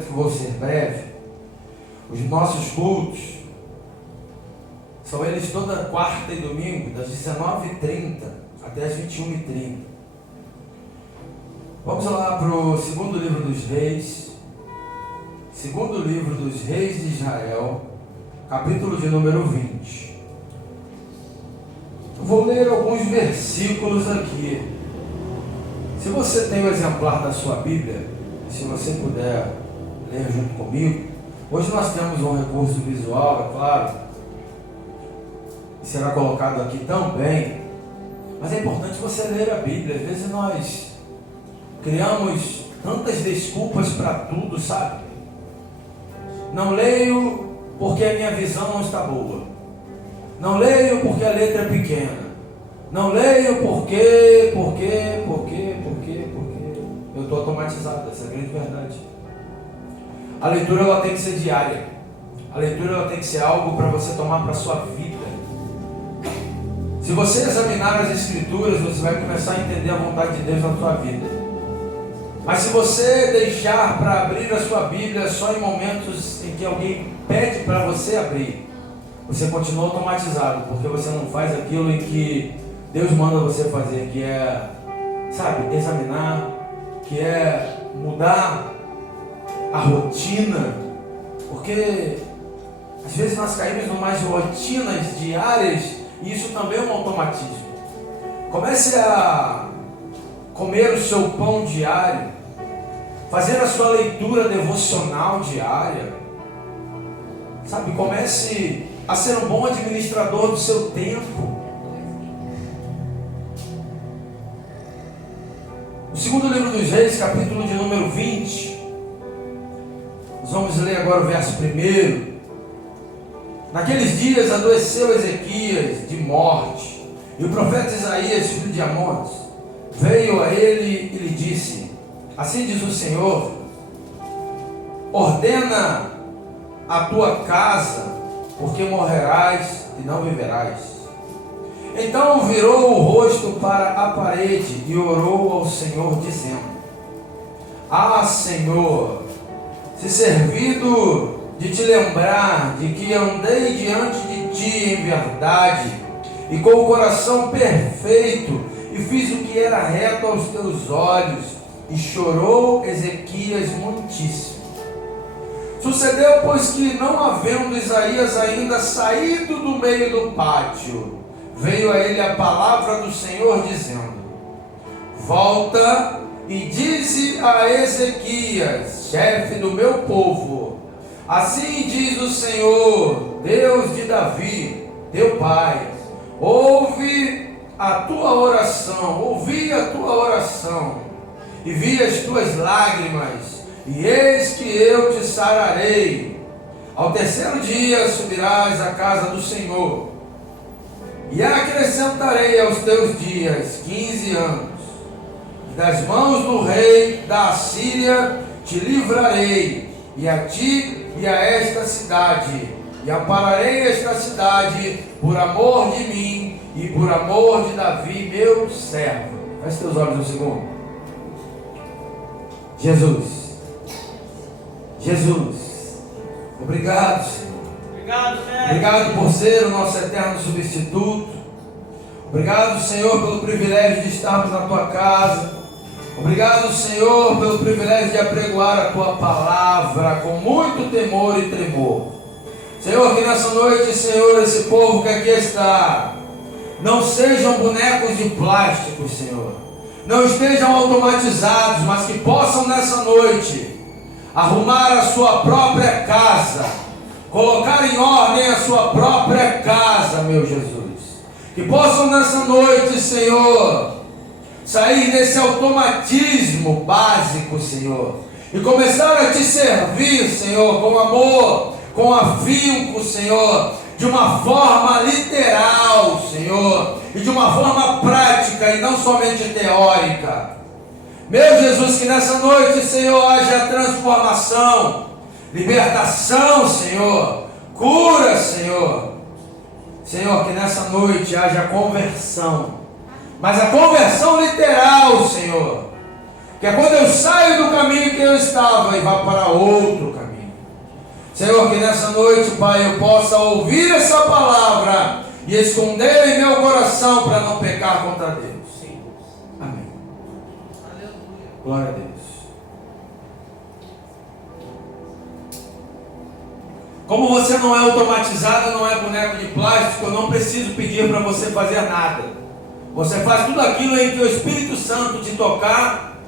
prometo que vou ser breve. Os nossos cultos são eles toda quarta e domingo, das 19h30 até as 21h30. Vamos lá para o segundo livro dos reis. Segundo livro dos reis de Israel, capítulo de número 20. Eu vou ler alguns versículos aqui. Se você tem o exemplar da sua Bíblia, se você puder ler junto comigo. Hoje nós temos um recurso visual, é claro, e será colocado aqui também, mas é importante você ler a Bíblia. Às vezes nós criamos tantas desculpas para tudo, sabe? Não leio porque a minha visão não está boa. Não leio porque a letra é pequena. Não leio porque. Eu estou automatizado, essa é a grande verdade. A leitura ela tem que ser diária. A leitura ela tem que ser algo para você tomar para a sua vida. Se você examinar as Escrituras, você vai começar a entender a vontade de Deus na sua vida. Mas se você deixar para abrir a sua Bíblia só em momentos em que alguém pede para você abrir, você continua automatizado, porque você não faz aquilo em que Deus manda você fazer, que é, sabe, examinar, que é mudar a rotina, porque às vezes nós caímos em umas rotinas diárias e isso também é um automatismo. Comece a comer o seu pão diário, fazer a sua leitura devocional diária, sabe? Comece a ser um bom administrador do seu tempo. O segundo livro dos Reis, capítulo de número 20, nós vamos ler agora o verso 1. Naqueles dias adoeceu Ezequias de morte, e o profeta Isaías, filho de Amós, veio a ele e lhe disse: assim diz o Senhor, ordena a tua casa, porque morrerás e não viverás. Então virou o rosto para a parede e orou ao Senhor, dizendo: ah, Senhor, se servido de te lembrar de que andei diante de ti em verdade e com o coração perfeito, e fiz o que era reto aos teus olhos, e chorou Ezequias muitíssimo. Sucedeu, pois, que não havendo Isaías ainda saído do meio do pátio, veio a ele a palavra do Senhor, dizendo: volta e dize a Ezequias, chefe do meu povo, assim diz o Senhor, Deus de Davi, teu pai, ouvi a tua oração, e vi as tuas lágrimas, e eis que eu te sararei. Ao terceiro dia subirás à casa do Senhor, e acrescentarei aos teus dias 15 anos, e das mãos do rei da Assíria te livrarei, e a ti e a esta cidade, e ampararei esta cidade por amor de mim e por amor de Davi, meu servo. Feche teus olhos um segundo. Jesus, obrigado, Senhor. Obrigado por ser o nosso eterno substituto. Obrigado, Senhor, pelo privilégio de estarmos na tua casa. Obrigado, Senhor, pelo privilégio de apregoar a tua palavra com muito temor e tremor. Senhor, que nessa noite, Senhor, esse povo que aqui está não sejam bonecos de plástico, Senhor. Não estejam automatizados, mas que possam nessa noite arrumar a sua própria casa, colocar em ordem a sua própria casa, meu Jesus. Que possam nessa noite, Senhor, sair desse automatismo básico, Senhor, e começar a te servir, Senhor, com amor, com afinco, Senhor, de uma forma literal, Senhor, e de uma forma prática e não somente teórica. Meu Jesus, que nessa noite, Senhor, haja transformação, libertação, Senhor, cura, Senhor. Senhor, que nessa noite haja conversão, mas a conversão literal, Senhor. Que é quando eu saio do caminho que eu estava e vá para outro caminho. Senhor, que nessa noite, Pai, eu possa ouvir essa palavra e esconder em meu coração para não pecar contra Deus. Sim. Amém. Aleluia. Glória a Deus. Como você não é automatizado, não é boneco de plástico, eu não preciso pedir para você fazer nada. Você faz tudo aquilo em que o Espírito Santo te tocar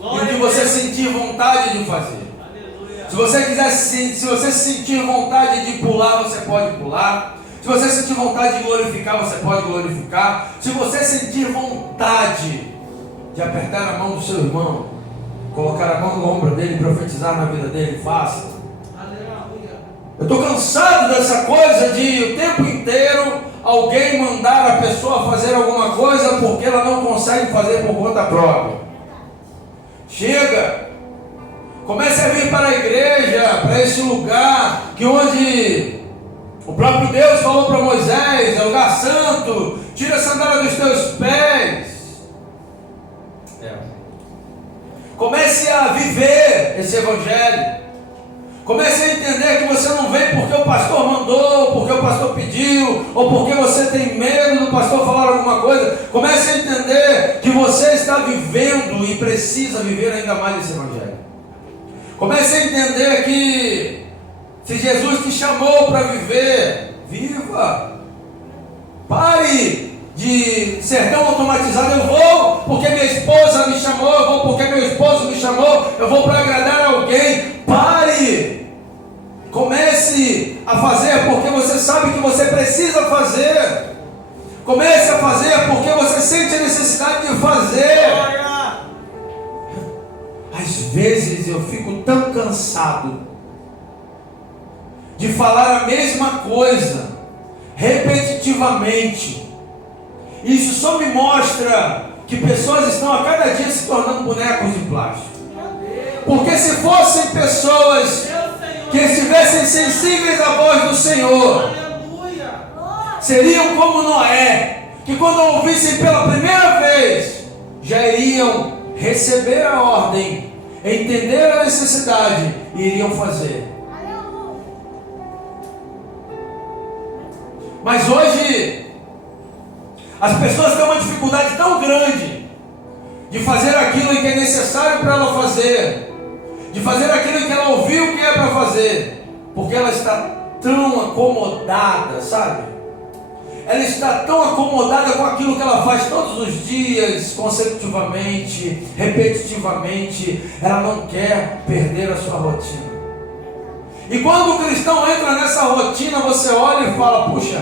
e o que você sentir vontade de fazer. Se você quiser, se você sentir vontade de pular, você pode pular. Se você sentir vontade de glorificar, você pode glorificar. Se você sentir vontade de apertar a mão do seu irmão, colocar a mão no ombro dele e profetizar na vida dele, faça. Eu estou cansado dessa coisa de o tempo inteiro alguém mandar a pessoa fazer alguma coisa porque ela não consegue fazer por conta própria. Chega! Comece a vir para a igreja, para esse lugar que onde o próprio Deus falou para Moisés, é lugar santo, tira a sandália dos teus pés. Comece a viver esse evangelho. Comece a entender que você não vem porque o pastor mandou, porque o pastor pediu, ou porque você tem medo do pastor falar alguma coisa. Comece a entender que você está vivendo e precisa viver ainda mais esse evangelho. Comece a entender que se Jesus te chamou para viver, viva. Pare de ser tão automatizado. Eu vou porque minha esposa me chamou, eu vou porque meu esposo me chamou, eu vou para agradar alguém. Pare. Comece a fazer porque você sabe que você precisa fazer. Comece a fazer porque você sente a necessidade de fazer. Às vezes eu fico tão cansado de falar a mesma coisa repetitivamente. Isso só me mostra que pessoas estão a cada dia se tornando bonecos de plástico. Porque se fossem pessoas que estivessem sensíveis à voz do Senhor, seriam como Noé, que quando ouvissem pela primeira vez, já iriam receber a ordem, entender a necessidade e iriam fazer. Mas hoje as pessoas têm uma dificuldade tão grande de fazer aquilo que é necessário para ela fazer, de fazer aquilo que ela ouviu que é para fazer, porque ela está tão acomodada, sabe? Ela está tão acomodada com aquilo que ela faz todos os dias, consecutivamente, repetitivamente. Ela não quer perder a sua rotina. E quando o cristão entra nessa rotina, você olha e fala: puxa,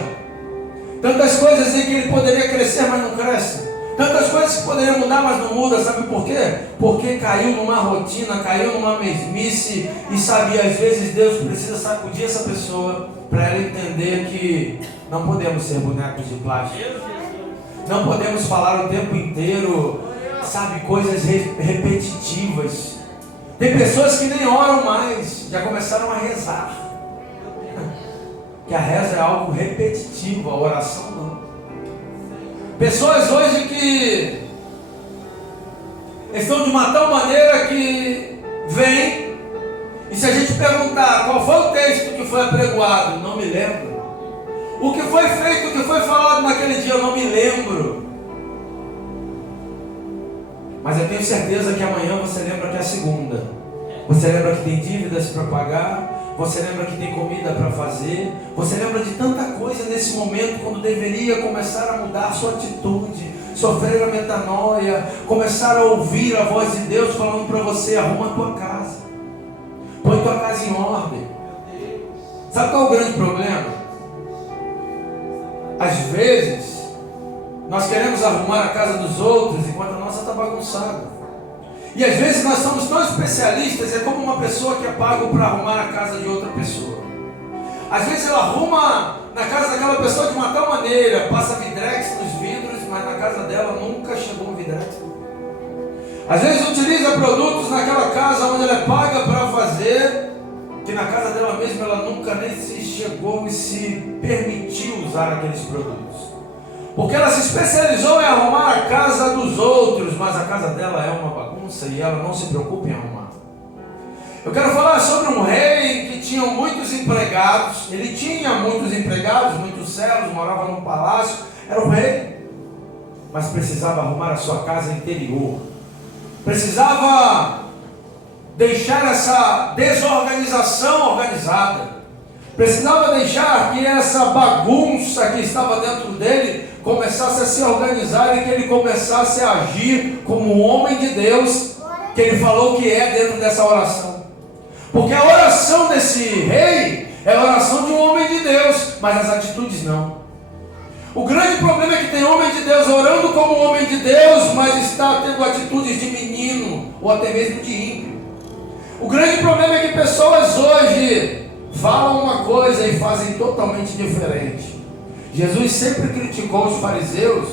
tantas coisas em que ele poderia crescer, mas não cresce. Tantas coisas que poderiam mudar, mas não muda. Sabe por quê? Porque caiu numa rotina, caiu numa mesmice. E sabe, às vezes Deus precisa sacudir essa pessoa para ela entender que não podemos ser bonecos de plástico. Não podemos falar o tempo inteiro, sabe, coisas repetitivas. Tem pessoas que nem oram mais, já começaram a rezar. Que a reza é algo repetitivo, a oração não. Pessoas hoje que estão de uma tal maneira que vem, e se a gente perguntar qual foi o texto que foi apregoado, não me lembro. O que foi feito, o que foi falado naquele dia, eu não me lembro. Mas eu tenho certeza que amanhã você lembra que é segunda. Você lembra que tem dívidas para pagar. Você lembra que tem comida para fazer. Você lembra de tanta coisa nesse momento, quando deveria começar a mudar a sua atitude, sofrer a metanoia, começar a ouvir a voz de Deus falando para você: arruma a tua casa, põe tua casa em ordem. Sabe qual é o grande problema? Às vezes nós queremos arrumar a casa dos outros enquanto a nossa está bagunçada. E às vezes nós somos tão especialistas, é como uma pessoa que é pago para arrumar a casa de outra pessoa. Às vezes ela arruma na casa daquela pessoa de uma tal maneira, passa vidrex nos vidros, mas na casa dela nunca chegou um vidrex. Às vezes utiliza produtos naquela casa onde ela é paga para fazer, que na casa dela mesma ela nunca nem se chegou e se permitiu usar aqueles produtos. Porque ela se especializou em arrumar a casa dos outros, mas a casa dela é uma bagunça. bagunça e ela não se preocupa em arrumar. Eu quero falar sobre um rei que tinha muitos empregados. Ele tinha muitos empregados, muitos servos, morava num palácio, era um rei, mas precisava arrumar a sua casa interior. Precisava deixar essa desorganização organizada. Precisava deixar que essa bagunça que estava dentro dele começasse a se organizar e que ele começasse a agir como um homem de Deus, que ele falou que é dentro dessa oração. Porque a oração desse rei é a oração de um homem de Deus, mas as atitudes não. O grande problema é que tem homem de Deus orando como um homem de Deus, mas está tendo atitudes de menino, ou até mesmo de ímpio. O grande problema é que pessoas hoje falam uma coisa e fazem totalmente diferente. Jesus sempre criticou os fariseus,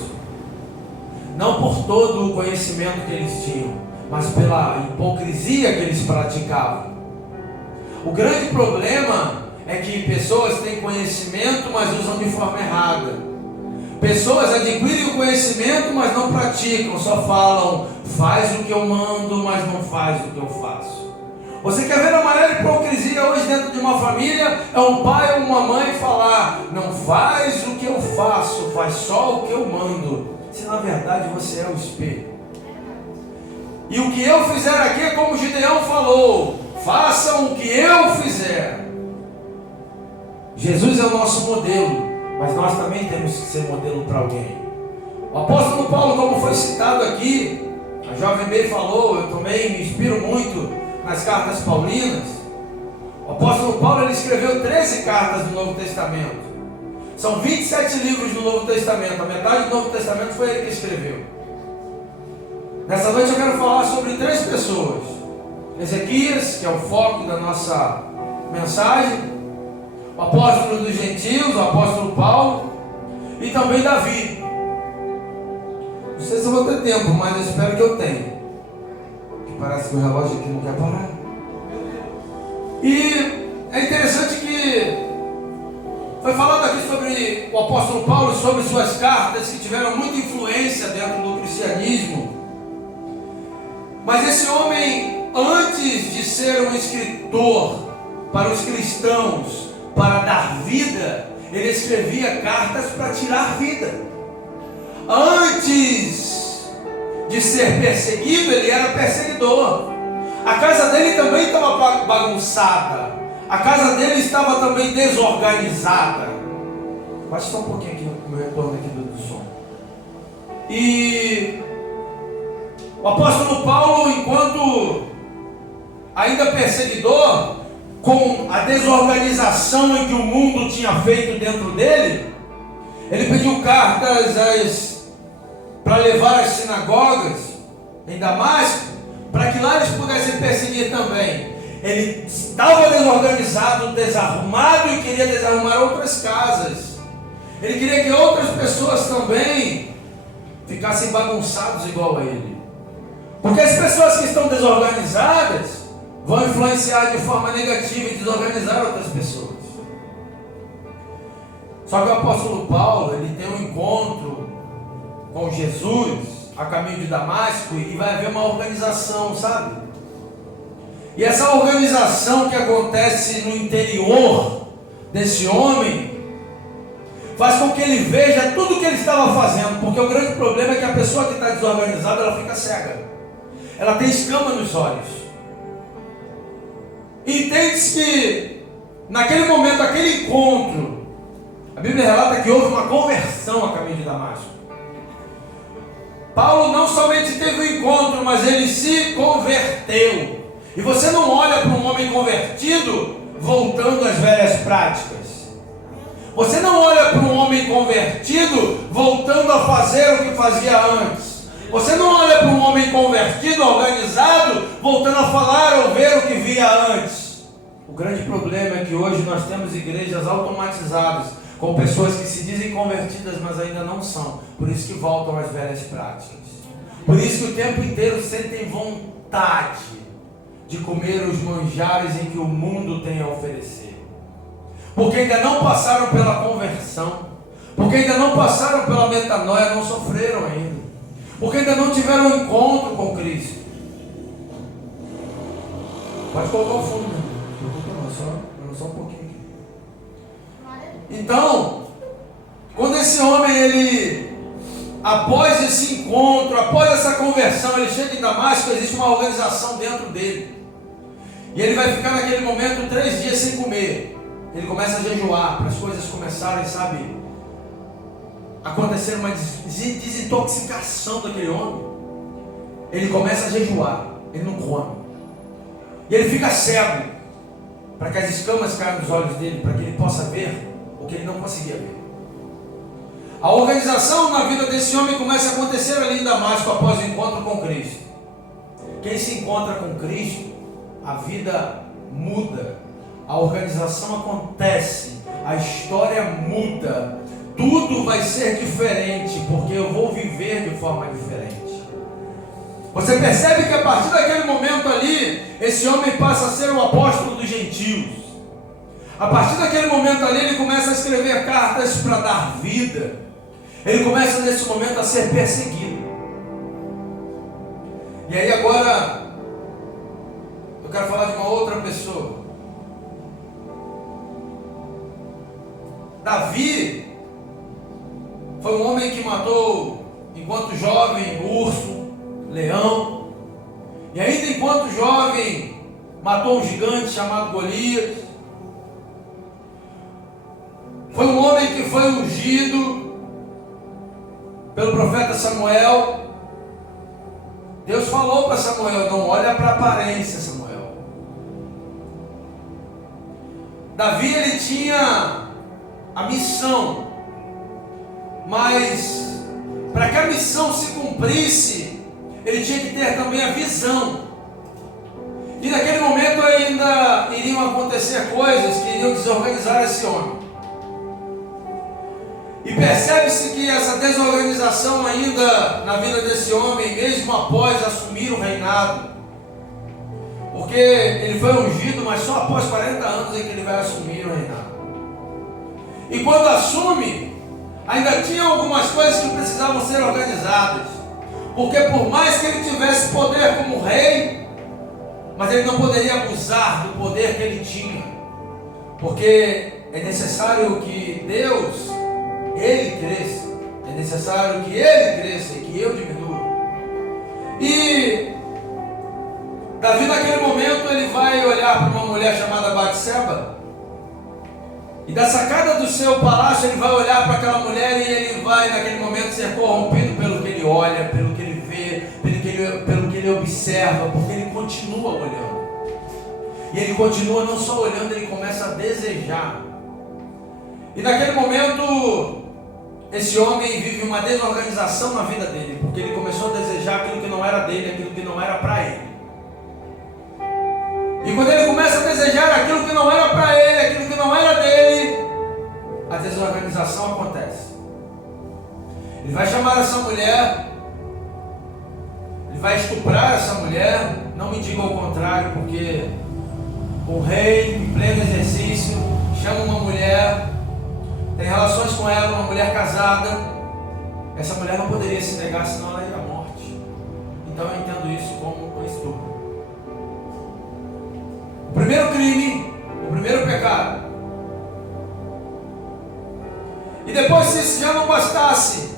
não por todo o conhecimento que eles tinham, mas pela hipocrisia que eles praticavam. O grande problema é que pessoas têm conhecimento, mas usam de forma errada. Pessoas adquirem o conhecimento, mas não praticam, só falam, faz o que eu mando, mas não faz o que eu faço. Você quer ver a maior hipocrisia hoje dentro de uma família? É um pai ou uma mãe falar, não faz o que eu faço, faz só o que eu mando. Se na verdade você é o espelho. E o que eu fizer aqui é como Gideão falou, façam o que eu fizer. Jesus é o nosso modelo, mas nós também temos que ser modelo para alguém. O apóstolo Paulo, como foi citado aqui, a Jovem B falou, eu também me inspiro muito nas cartas paulinas. O apóstolo Paulo ele escreveu 13 cartas do Novo Testamento. São 27 livros do Novo Testamento, a metade do Novo Testamento foi ele que escreveu. Nessa noite eu quero falar sobre 3 pessoas. Ezequias, que é o foco da nossa mensagem, o apóstolo dos gentios, o apóstolo Paulo, e também Davi. Não sei se eu vou ter tempo, mas eu espero que eu tenha. Que parece que o relógio aqui não quer parar. E é interessante que foi falado aqui sobre o apóstolo Paulo, sobre suas cartas que tiveram muita influência dentro do cristianismo. Mas esse homem, antes de ser um escritor para os cristãos, para dar vida, ele escrevia cartas para tirar vida. Antes de ser perseguido, ele era perseguidor. A casa dele também estava bagunçada. A casa dele estava também desorganizada. Baixa só um pouquinho aqui no meu retorno aqui do som. E o apóstolo Paulo, enquanto ainda perseguidor, com a desorganização em que o mundo tinha feito dentro dele, ele pediu cartas para levar às sinagogas em Damasco, para que lá eles pudessem perseguir também. Ele estava desorganizado, desarrumado e queria desarrumar outras casas. Ele queria que outras pessoas também ficassem bagunçados igual a ele. Porque as pessoas que estão desorganizadas vão influenciar de forma negativa e desorganizar outras pessoas. Só que o apóstolo Paulo, ele tem um encontro com Jesus a caminho de Damasco e vai haver uma organização, sabe? E essa organização que acontece no interior desse homem faz com que ele veja tudo o que ele estava fazendo, porque o grande problema é que a pessoa que está desorganizada, ela fica cega. Ela tem escama nos olhos. Entende-se que naquele momento, aquele encontro, a Bíblia relata que houve uma conversão a caminho de Damasco. Paulo não somente teve um encontro, mas ele se converteu. E você não olha para um homem convertido voltando às velhas práticas. Você não olha para um homem convertido voltando a fazer o que fazia antes. Você não olha para um homem convertido, organizado, voltando a falar ou ver o que via antes. O grande problema é que hoje nós temos igrejas automatizadas, com pessoas que se dizem convertidas, mas ainda não são. Por isso que voltam às velhas práticas. Por isso que o tempo inteiro sentem vontade de comer os manjares em que o mundo tem a oferecer. Porque ainda não passaram pela conversão. Porque ainda não passaram pela metanoia, não sofreram ainda. Porque ainda não tiveram um encontro com Cristo. Pode colocar o fundo, meu. Só um pouquinho aqui. Então, quando esse homem, ele, após esse encontro, após essa conversão, ele chega em Damasco, existe uma organização dentro dele. E ele vai ficar naquele momento 3 dias sem comer. Ele começa a jejuar, para as coisas começarem, sabe, acontecer uma desintoxicação daquele homem. Ele começa a jejuar, ele não come. E ele fica cego, para que as escamas caiam nos olhos dele, para que ele possa ver o que ele não conseguia ver. A organização na vida desse homem começa a acontecer ali em Damasco após o encontro com Cristo. Quem se encontra com Cristo, a vida muda, a organização acontece, a história muda, tudo vai ser diferente, porque eu vou viver de forma diferente. Você percebe que a partir daquele momento ali, esse homem passa a ser o apóstolo dos gentios. A partir daquele momento ali, ele começa a escrever cartas para dar vida. Ele começa nesse momento a ser perseguido. E aí agora, eu quero falar de uma outra pessoa. Davi foi um homem que matou, enquanto jovem, urso, leão, e ainda enquanto jovem matou um gigante chamado Golias. Foi um homem que foi ungido pelo profeta Samuel. Deus falou para Samuel: não olha para a aparência, Samuel. Davi, ele tinha a missão, mas para que a missão se cumprisse, ele tinha que ter também a visão. E naquele momento ainda iriam acontecer coisas que iriam desorganizar esse homem. E percebe-se que essa desorganização ainda na vida desse homem, mesmo após assumir o reinado, porque ele foi ungido, mas só após 40 anos é que ele vai assumir o reinado. E quando assume, ainda tinha algumas coisas que precisavam ser organizadas, porque por mais que ele tivesse poder como rei, mas ele não poderia abusar do poder que ele tinha, porque é necessário que Deus, Ele cresça, é necessário que Ele cresça e que eu diminua. E Davi, naquele momento, ele vai olhar para uma mulher chamada Batseba, e da sacada do seu palácio ele vai olhar para aquela mulher, e ele vai naquele momento ser corrompido pelo que ele olha, pelo que ele vê, pelo que ele observa, porque ele continua olhando. E ele continua não só olhando, ele começa a desejar. E naquele momento, esse homem vive uma desorganização na vida dele, porque ele começou a desejar aquilo que não era dele, aquilo que não era para ele. E quando ele começa a desejar aquilo que não era para ele, aquilo que não era dele, a desorganização acontece. Ele vai chamar essa mulher, ele vai estuprar essa mulher. Não me diga o contrário, porque o rei, em pleno exercício, chama uma mulher, tem relações com ela, uma mulher casada. Essa mulher não poderia se negar, senão ela ia à morte. Então eu entendo isso como um estupro. O primeiro crime, o primeiro pecado. E depois, se isso já não bastasse,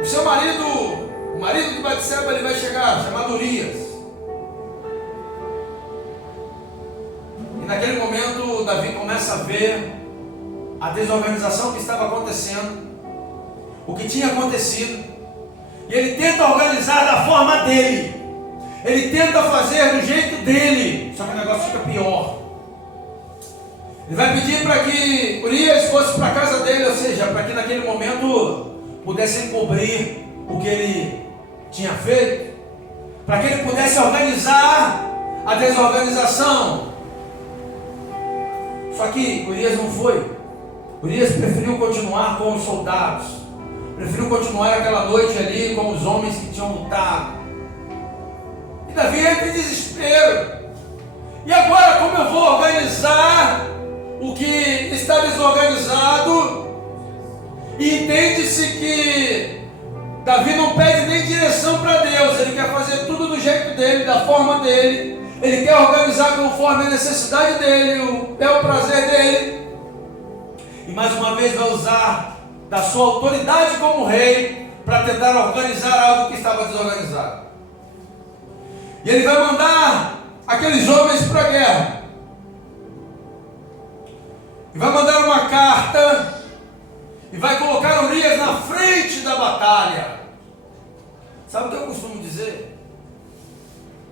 o seu marido, o marido de Batseba, ele vai chegar, chamado Urias. E naquele momento, Davi começa a ver a desorganização que estava acontecendo, o que tinha acontecido, e ele tenta organizar da forma dele. Ele tenta fazer do jeito dele, só que o negócio fica pior. Ele vai pedir para que Urias fosse para a casa dele, ou seja, para que naquele momento pudesse encobrir o que ele tinha feito, para que ele pudesse organizar a desorganização. Só que Urias não foi. Urias preferiu continuar com os soldados, preferiu continuar aquela noite ali com os homens que tinham lutado. Davi entra em desespero. E agora, como eu vou organizar o que está desorganizado? E entende-se que Davi não pede nem direção para Deus. Ele quer fazer tudo do jeito dele, da forma dele. Ele quer organizar conforme a necessidade dele, o bel prazer dele. E mais uma vez vai usar da sua autoridade como rei para tentar organizar algo que estava desorganizado. E ele vai mandar aqueles homens para a guerra. E vai mandar uma carta e vai colocar Urias na frente da batalha. Sabe o que eu costumo dizer?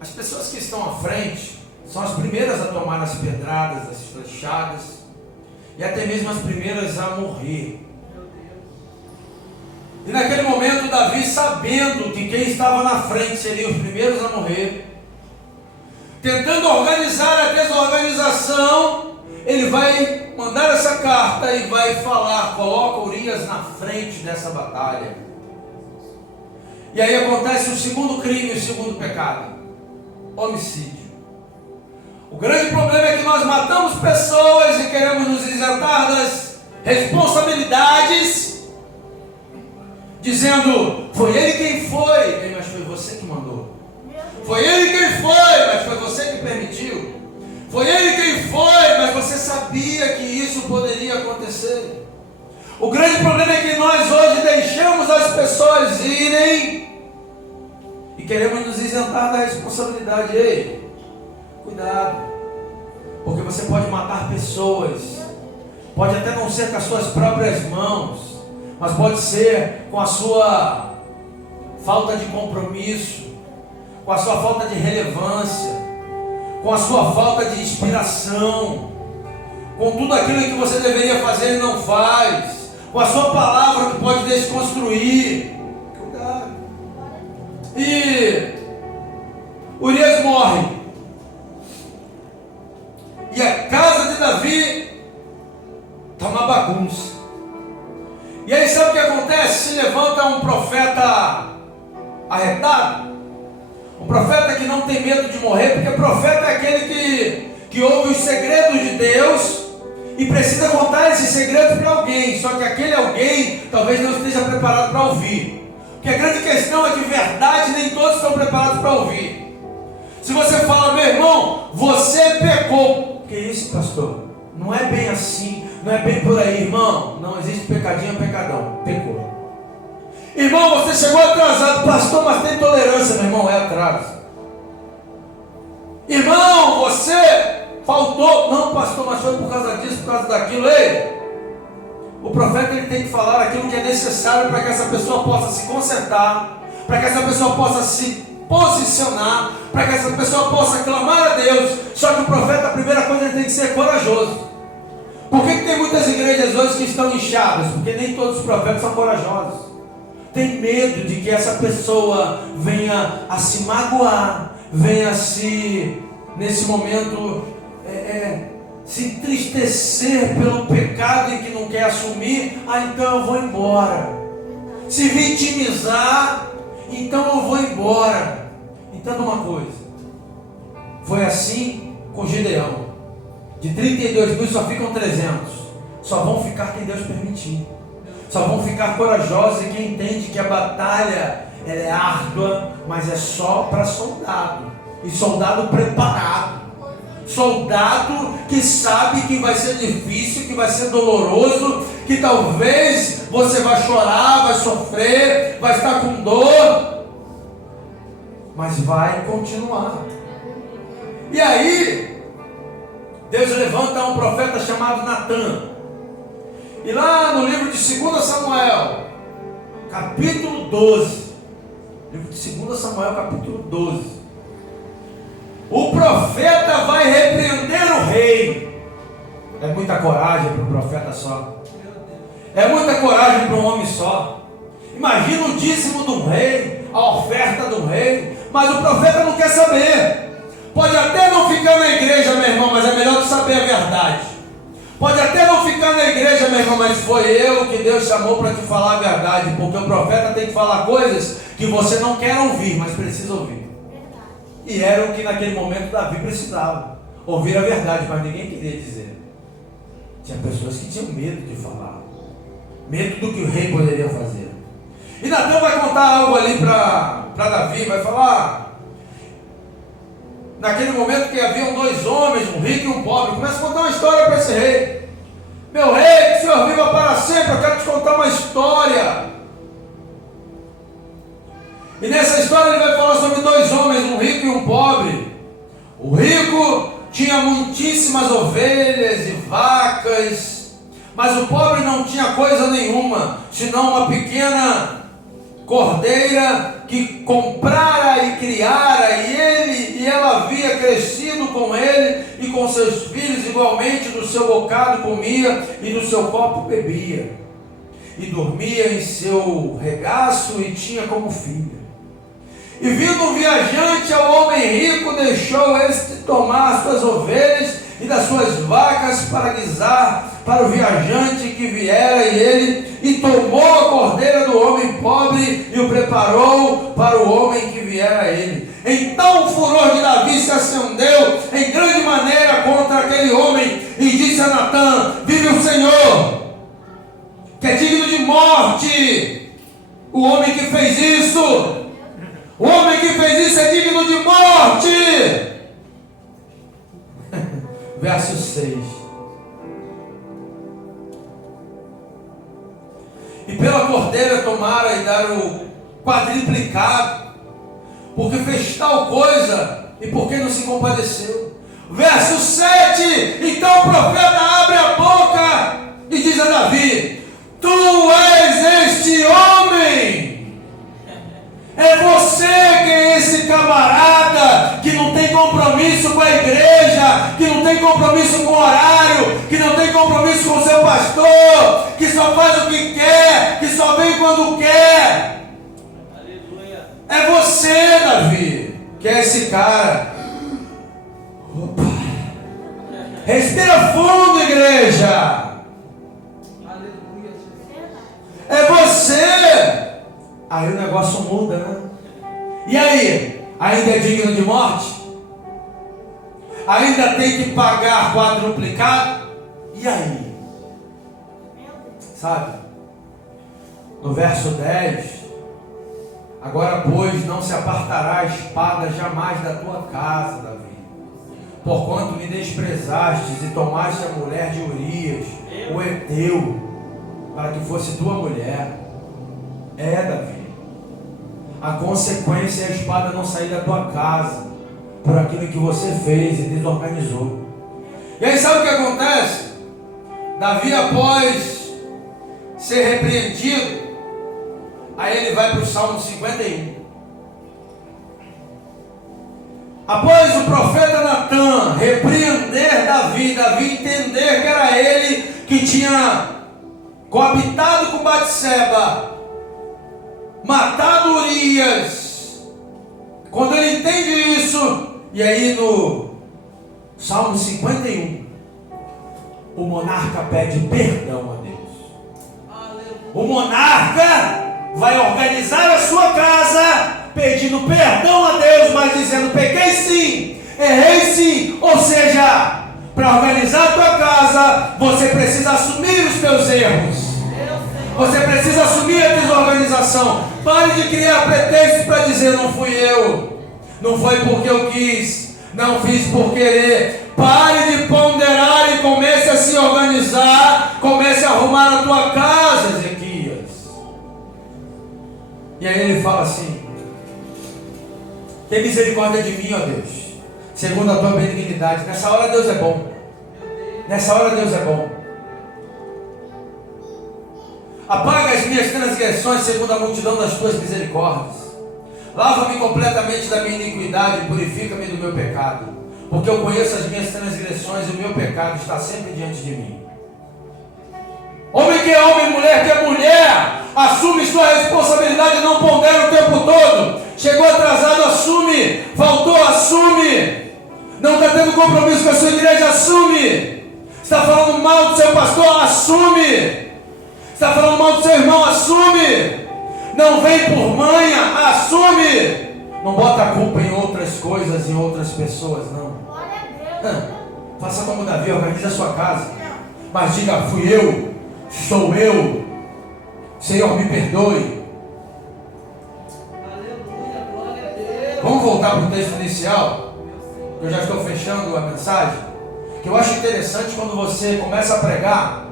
As pessoas que estão à frente são as primeiras a tomar as pedradas, as flechadas, e até mesmo as primeiras a morrer. E naquele momento Davi, sabendo que quem estava na frente seriam os primeiros a morrer, tentando organizar a desorganização, ele vai mandar essa carta e vai falar: coloca Urias na frente dessa batalha. E aí acontece o segundo crime, o segundo pecado: homicídio. O grande problema é que nós matamos pessoas e queremos nos isentar das responsabilidades, dizendo: foi ele quem foi, mas foi você que mandou. Foi ele quem foi, mas foi você que permitiu. Foi ele quem foi, mas você sabia que isso poderia acontecer. O grande problema é que nós hoje deixamos as pessoas irem e queremos nos isentar da responsabilidade. Ei, cuidado, porque você pode matar pessoas, pode até não ser com as suas próprias mãos, mas pode ser com a sua falta de compromisso, com a sua falta de relevância, com a sua falta de inspiração, com tudo aquilo que você deveria fazer e não faz, com a sua palavra que pode desconstruir. Cuidado. E Urias morre, e a casa de Davi está uma bagunça. E aí sabe o que acontece? Se levanta um profeta arretado, um profeta que não tem medo de morrer, porque profeta é aquele que ouve os segredos de Deus e precisa contar esses segredos para alguém, só que aquele alguém talvez não esteja preparado para ouvir. Porque a grande questão é que verdade nem todos estão preparados para ouvir. Se você fala: meu irmão, você pecou. Que isso, pastor? Não é bem assim, não é bem por aí, irmão. Não existe pecadinho, pecadão. Pecou. Irmão, você chegou atrasado. Pastor, mas tem tolerância, meu irmão. É atraso. Irmão, você faltou. Não, pastor, mas foi por causa disso, por causa daquilo. Ei, o profeta ele tem que falar aquilo que é necessário para que essa pessoa possa se consertar, para que essa pessoa possa se posicionar, para que essa pessoa possa clamar a Deus. Só que o profeta, a primeira coisa, ele tem que ser corajoso. Por que tem muitas igrejas hoje que estão inchadas? Porque nem todos os profetas são corajosos. Tem medo de que essa pessoa venha a se magoar, venha a se, nesse momento, se entristecer pelo pecado e que não quer assumir. Então eu vou embora. Se vitimizar, então eu vou embora. Entenda uma coisa: foi assim com Gideão. De 32 mil só ficam 300. Só vão ficar quem Deus permitir. Só vão ficar corajosos e quem entende que a batalha ela é árdua, mas é só para soldado. E soldado preparado. Soldado que sabe que vai ser difícil, que vai ser doloroso, que talvez você vai chorar, vai sofrer, vai estar com dor, mas vai continuar. E aí Deus levanta um profeta chamado Natã. E lá no livro de 2 Samuel, capítulo 12, livro de 2 Samuel, capítulo 12, o profeta vai repreender o rei. É muita coragem para um profeta só. É muita coragem para um homem só. Imagina o dízimo do rei, a oferta do rei, mas o profeta não quer saber. Pode até não ficar na igreja, meu irmão, mas é melhor tu saber a verdade. Pode até não ficar na igreja, meu irmão, mas foi eu que Deus chamou para te falar a verdade, porque o profeta tem que falar coisas que você não quer ouvir, mas precisa ouvir. E era o que naquele momento Davi precisava, ouvir a verdade, mas ninguém queria dizer. Tinha pessoas que tinham medo de falar, medo do que o rei poderia fazer. E Natã vai contar algo ali para Davi, vai falar: naquele momento que haviam dois homens, um rico e um pobre. Começa a contar uma história para esse rei. Meu rei, que o Senhor viva para sempre, eu quero te contar uma história. E nessa história ele vai falar sobre dois homens, um rico e um pobre. O rico tinha muitíssimas ovelhas e vacas, mas o pobre não tinha coisa nenhuma, senão uma pequena cordeira que comprara e criara, e ela havia crescido com ele e com seus filhos igualmente, do seu bocado comia e do seu copo bebia, e dormia em seu regaço e tinha como filha. E vindo um viajante ao homem rico, deixou este tomar as suas ovelhas e das suas vacas para guisar para o viajante que viera, e tomou a cordeira do homem pobre e o preparou para o homem que viera a ele. Então o furor de Davi se acendeu em grande maneira contra aquele homem, e disse a Natã: vive o Senhor, que é digno de morte o homem que fez isso. O homem que fez isso é digno de morte. Verso 6. E pela cordeira tomara e dar o quadriplicado, porque fez tal coisa e porque não se compadeceu. Verso 7. Então o profeta abre a boca e diz a Davi: tu és este homem. É você que é esse camarada que não tem compromisso com a igreja, que não tem compromisso com o horário, que não tem compromisso com o seu pastor, que só faz o que quer, que só vem quando quer. Aleluia. É você, Davi, que é esse cara. Opa. Respira fundo, igreja. Aleluia. É você. Aí o negócio muda, né? E aí? Ainda é digno de morte? Ainda tem que pagar quadruplicado? E aí? Sabe? No verso 10: agora, pois, não se apartará a espada jamais da tua casa, Davi, porquanto me desprezastes e tomaste a mulher de Urias, o heteu, para que fosse tua mulher. Davi, a consequência é a espada não sair da tua casa por aquilo que você fez e desorganizou. E aí sabe o que acontece? Davi, após ser repreendido, aí ele vai para o Salmo 51. Após o profeta Natã repreender Davi, Davi entender que era ele que tinha coabitado com Batseba, matado Urias. Quando ele entende isso, e aí no Salmo 51, o monarca pede perdão a Deus. O monarca vai organizar a sua casa pedindo perdão a Deus, mas dizendo: pequei sim, errei sim. Ou seja, para organizar a tua casa, você precisa assumir os teus erros. Você precisa assumir a desorganização. Pare de criar pretextos para dizer: não fui eu, não foi porque eu quis, não fiz por querer. Pare de ponderar e comece a se organizar. Comece a arrumar a tua casa, Ezequias. E aí ele fala assim: tem misericórdia de mim, ó Deus, segundo a tua benignidade. Nessa hora Deus é bom. Nessa hora Deus é bom. Apaga as minhas transgressões segundo a multidão das tuas misericórdias. Lava-me completamente da minha iniquidade e purifica-me do meu pecado, porque eu conheço as minhas transgressões e o meu pecado está sempre diante de mim. Homem que é homem, mulher que é mulher, assume sua responsabilidade, não pondera o tempo todo. Chegou atrasado, assume. Faltou, assume. Não está tendo compromisso com a sua igreja, assume. Está falando mal do seu pastor, assume. Está falando mal do seu irmão, assume. Não vem por manha, assume. Não bota a culpa em outras coisas, em outras pessoas, não. Faça como Davi, organize a sua casa, mas diga: fui eu, sou eu, Senhor, me perdoe. Vamos voltar para o texto inicial. eu já estou fechando a mensagem, que eu acho interessante quando você começa a pregar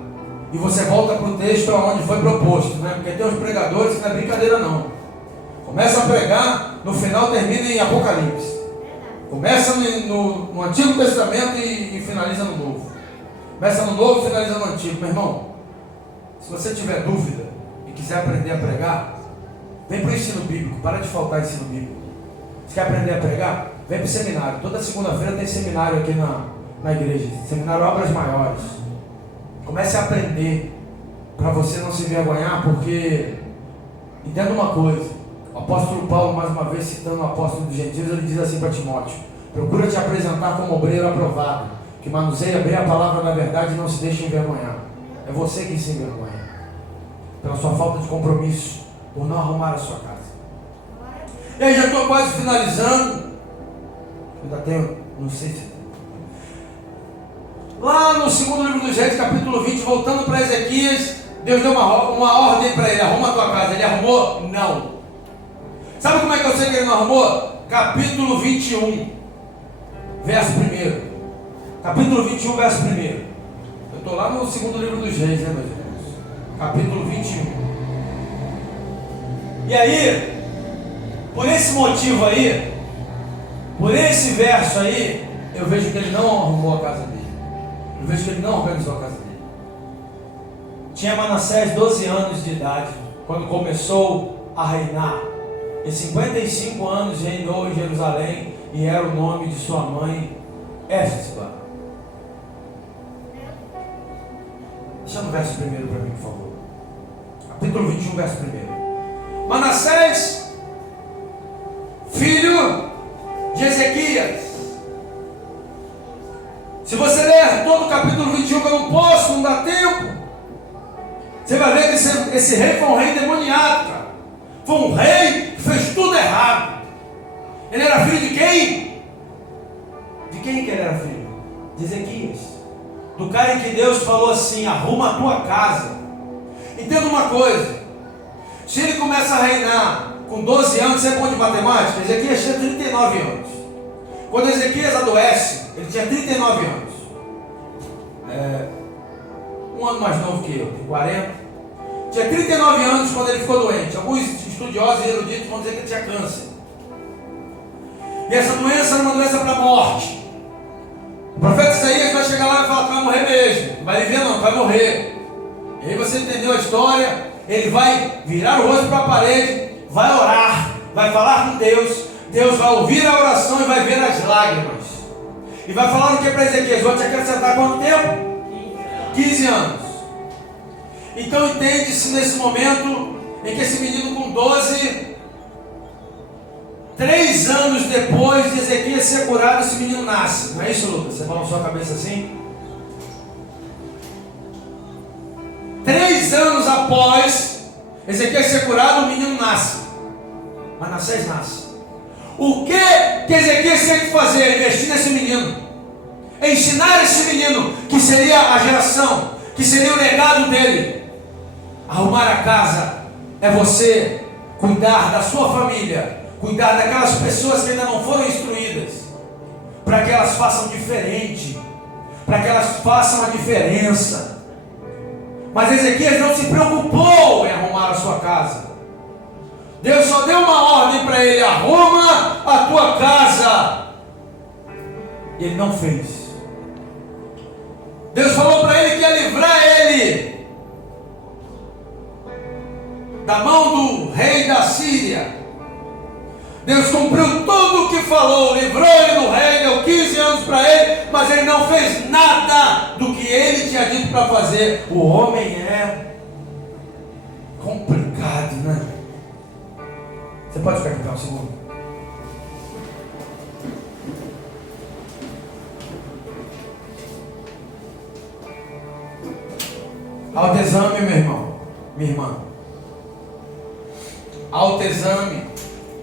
e você volta para o texto onde foi proposto, né? Porque tem uns pregadores que não é brincadeira não. Começa a pregar, no final termina em Apocalipse. Começa no Antigo Testamento e finaliza no Novo. Começa no Novo e finaliza no Antigo. Meu irmão, se você tiver dúvida e quiser aprender a pregar, vem para o ensino bíblico, para de faltar ensino bíblico. Se quer aprender a pregar, vem para o seminário. Toda segunda-feira tem seminário aqui na igreja. Seminário Obras Maiores. Comece a aprender, para você não se envergonhar, porque entenda uma coisa. O apóstolo Paulo, mais uma vez citando o apóstolo dos gentios, ele diz assim para Timóteo: procura te apresentar como obreiro aprovado, que manuseia bem a palavra da verdade e não se deixa envergonhar. É você que se envergonha pela sua falta de compromisso, por não arrumar a sua casa. E aí já estou quase finalizando. Ainda tenho, não sei se... Lá no segundo livro dos Reis, capítulo 20, voltando para Ezequias, Deus deu uma ordem para ele: arruma a tua casa. Ele arrumou? Não. Sabe como é que eu sei que ele não arrumou? Capítulo 21, verso 1. Capítulo 21, verso 1. Eu estou lá no segundo livro dos Reis, né, meus irmãos? Capítulo 21. E aí, por esse motivo aí, por esse verso aí, eu vejo que ele não arrumou a casa dele. Eu vejo que ele não organizou a casa dele. Tinha Manassés 12 anos de idade quando começou a reinar. Em 55 anos reinou em Jerusalém e era o nome de sua mãe Éfsba. Deixa no verso 1 para mim, por favor. Capítulo 21, verso 1. Manassés, filho de Ezequias. Se você ler todo o capítulo 21, que eu não posso, não dá tempo, você vai ver que esse rei foi um rei demoniado, cara. Foi um rei que fez tudo errado. Ele era filho de quem? De quem que ele era filho? De Ezequias. Do cara em que Deus falou assim: arruma a tua casa. Entenda uma coisa: se ele começa a reinar com 12 anos, você é bom de matemática? Ezequias tinha 39 anos. Quando Ezequias adoece, ele tinha 39 anos. Um ano mais novo que eu, tem 40. Tinha 39 anos quando ele ficou doente. Alguns estudiosos e eruditos vão dizer que ele tinha câncer. E essa doença era uma doença para a morte. O profeta Isaías vai chegar lá e falar: tu vai morrer mesmo. Não vai viver não, vai morrer. E aí você entendeu a história. Ele vai virar o rosto para a parede, vai orar, vai falar com Deus. Deus vai ouvir a oração e vai ver as lágrimas. E vai falar o que para Ezequias? Vou te acrescentar quanto tempo? 15 anos. Então entende-se nesse momento em que esse menino com 12, 3 anos depois de Ezequias ser curado, esse menino nasce. Não é isso, Lucas? Você balançou a cabeça assim? 3 anos após Ezequias ser curado, o menino nasce. Manassés nasce. O que Ezequias tinha que fazer? Investir nesse menino. Ensinar esse menino que seria a geração, que seria o legado dele. Arrumar a casa é você cuidar da sua família, cuidar daquelas pessoas que ainda não foram instruídas, para que elas façam diferente, para que elas façam a diferença. Mas Ezequias não se preocupou em arrumar a sua casa. Deus só deu uma ordem para ele: arruma a tua casa. E ele não fez. Deus falou para ele que ia livrar ele da mão do rei da Síria. Deus cumpriu tudo o que falou, livrou ele do rei, deu 15 anos para ele, mas ele não fez nada do que ele tinha dito para fazer. O homem é complicado, né? Você pode ficar aqui um segundo? Autoexame, meu irmão, minha irmã. Autoexame.